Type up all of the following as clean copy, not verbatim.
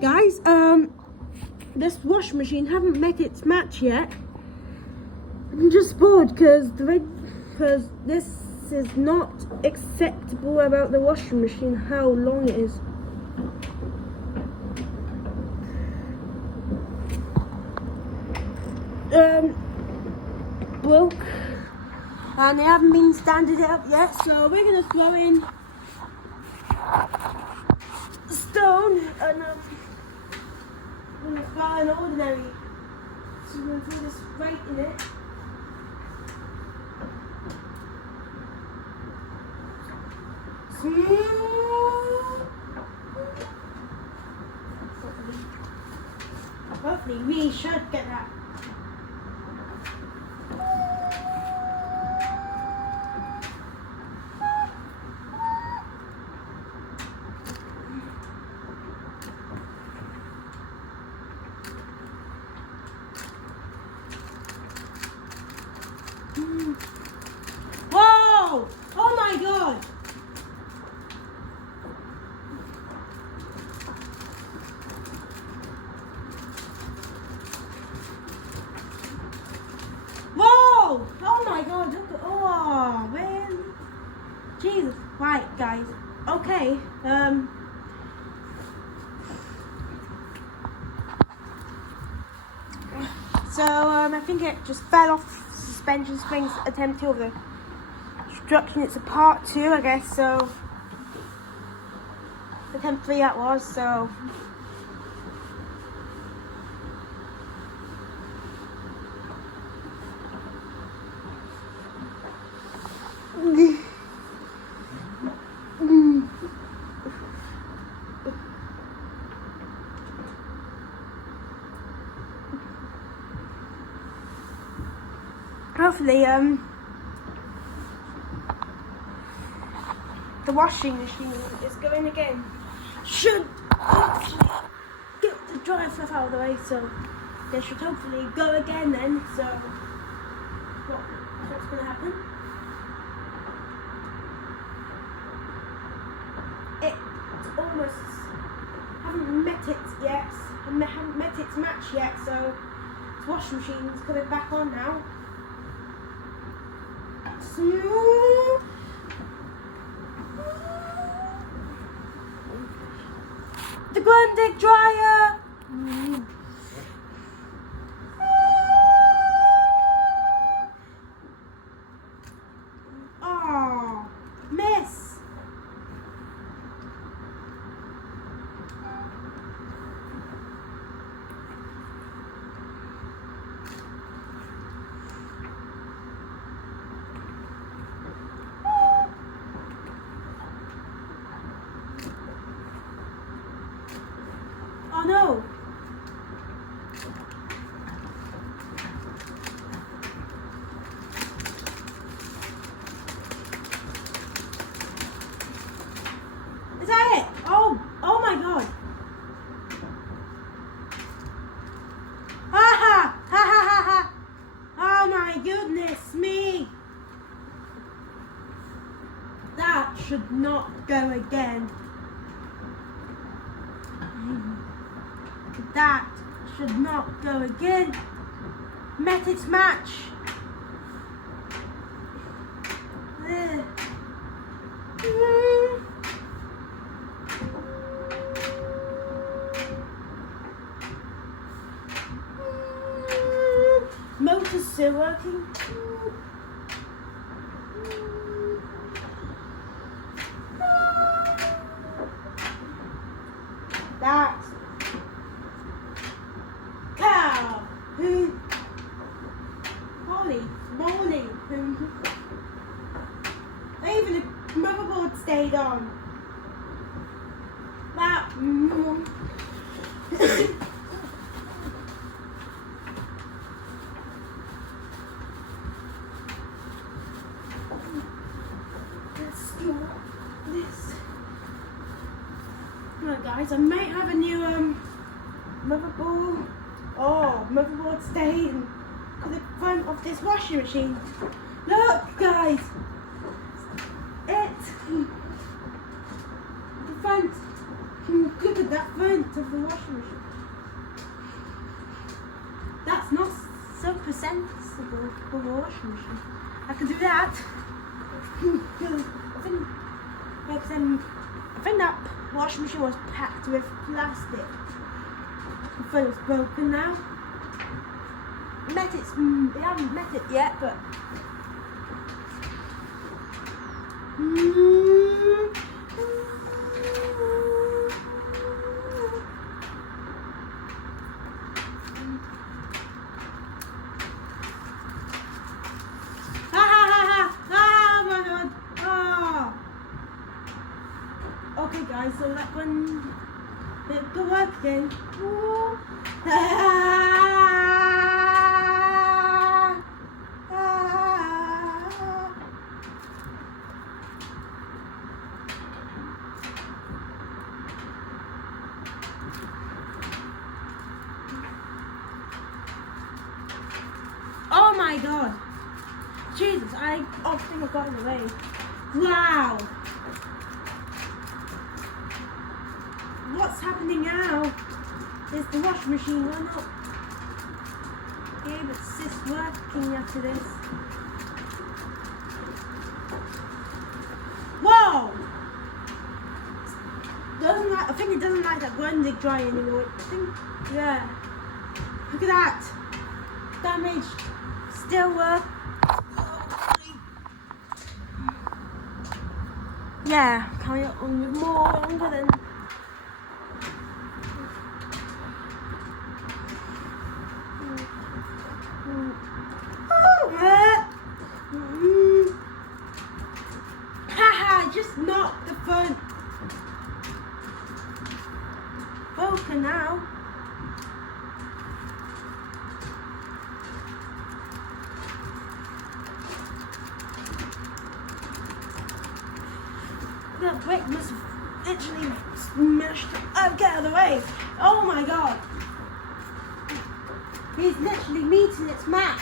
Guys, this washing machine haven't met its match yet. I'm just bored because this is not acceptable about the washing machine, how long it is. Broke, and they haven't been standing it up yet, so we're gonna throw in stone and I'm gonna throw an ordinary. So I'm gonna throw this right in it. Hopefully we should get that. Whoa! Oh my god! Whoa! Oh my god! Look at, oh man! Jesus! Right, guys. Okay. So I think it just fell off suspension springs attempt 2 of the destruction. It's a part 2, I guess. So attempt 3 that was. So hopefully the washing machine is going again. Should hopefully get the dry stuff out of the way, so they should hopefully go again then. So what's going to happen? It's almost haven't met it yet, and they haven't met its match yet. So this washing machine is coming back on now. The Grundig dryer. Oh, miss. Oh no! Is that it? Oh my god! Ha ha ha ha! Oh my goodness me! That should not go again. That should not go again. Met its match. Motor's still working. That's cow. Molly. Even the motherboard stayed on. That. Let's do this. Alright guys, I might have a new motherboard. Oh, motherboard staying to the front of this washing machine. Look guys, the front. Look at look, that front of the washing machine. That's not super sensible for the washing machine. I can do that. I think that washing machine was packed with plastic. I thought it's broken now. They haven't met it yet, but okay guys, so that one didn't work again. Oh my god! Jesus, I think I got in the way. Wow! What's happening now? Is the washing machine run up? Okay, but it's working after this. Whoa! I think it doesn't like that Grundig dry anymore. I think, yeah. Look at that. Damaged. Still work. Yeah, carry on with more longer than. Haha, just knocked the front. Broken now. That brake must have literally smashed it. Oh, get out of the way. Oh my god. He's literally meeting its match.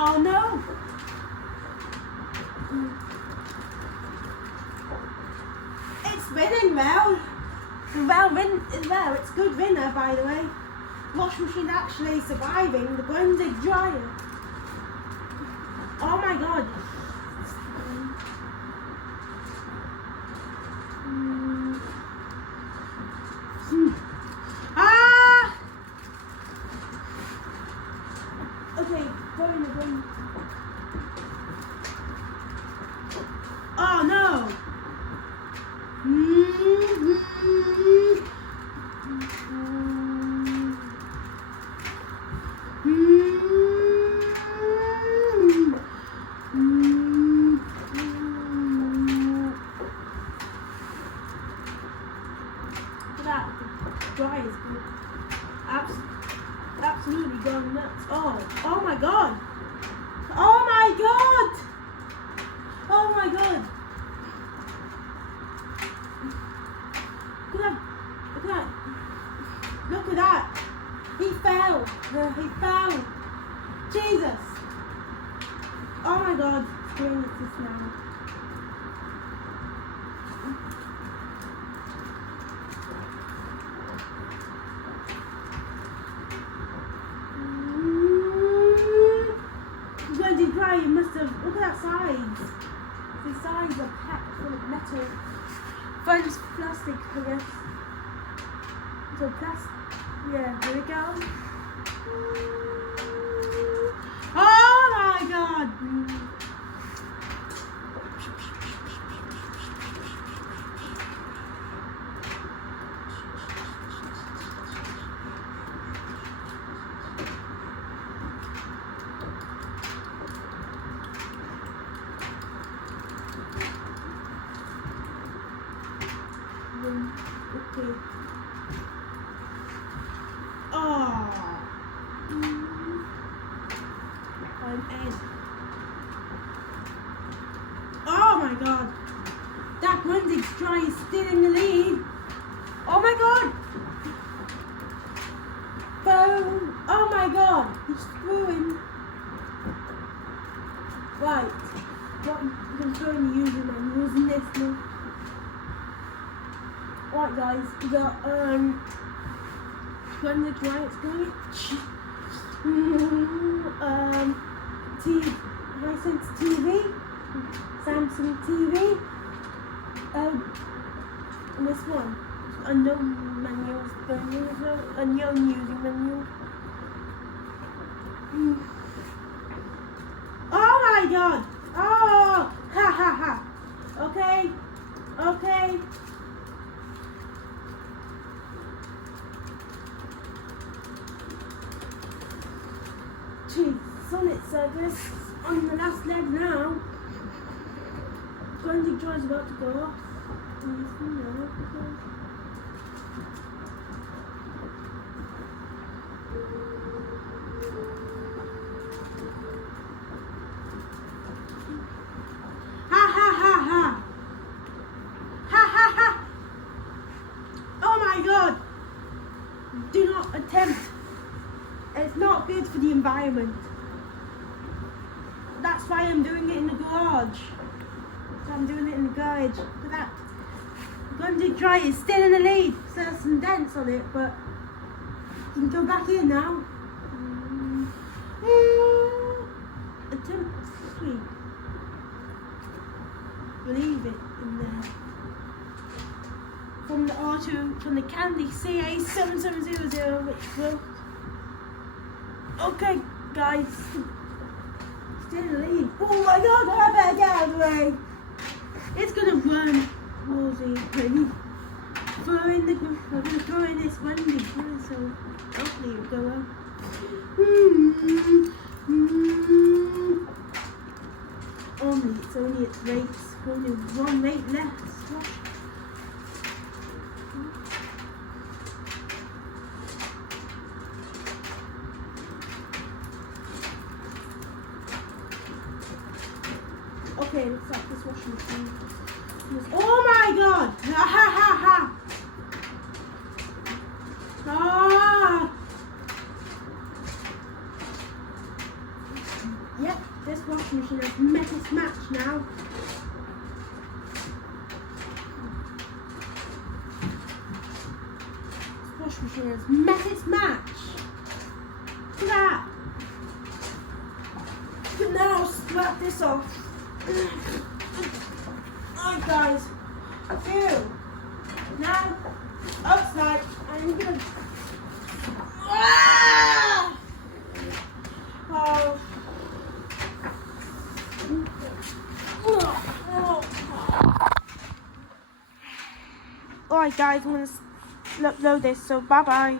Oh no. It's winning well. Well, it's good winner, by the way. Washing machine actually surviving the Grundig dryer. Oh my god. Okay, going again. Oh no. That dry is good. Absolutely gone nuts. Oh my god. Oh my god. Oh my god. Look at that. Look at that. He fell. He fell. Jesus. Oh my god. It's doing this now. You must have, look at that sides. The sides are packed full of metal. Front's plastic, I guess. So plastic, yeah, here we go. Oh my god! Okay. I'm in. Oh my god. That Grundig dry is still in the lead. Oh my god. Boom. Oh my god. He's through him. Right. What? can show you using manuals in this now. Alright guys, we got when the giant's going Hisense TV, Samsung TV, and this one, unknown manuals, unknown using manual. Oh my god! Oh! Ha ha ha! Okay, okay. Jeez, Sonic Circus on the last leg now. Grinding Joy's about to go off. Ha ha ha ha! Ha ha ha! Oh my god! Do not attempt. It's not good for the environment. That's why I'm doing it in the garage. So I'm doing it in the garage. Look at that. Grinding Dry is still in the lead. So there's some dents on it, but you can go back in now. Attempt 3. Leave it in there. From the R2, from the Candy CA7700, which will. Okay, guys. Still in the lead. Oh my god, I better get out of the way. It's gonna run. Rosie, ready? I'm gonna throw in this Wendy, so hopefully it'll go well. It's only its rates. Only one rate left. Okay, looks like this washing machine. Oh my god! Ha ha ha ha! Ah! Yep, this washing machine has met its match now. This washing machine has met its match. Look at that! You can now slap this off. Alright guys, now outside I'm gonna Alright guys, I'm gonna upload this, so bye bye.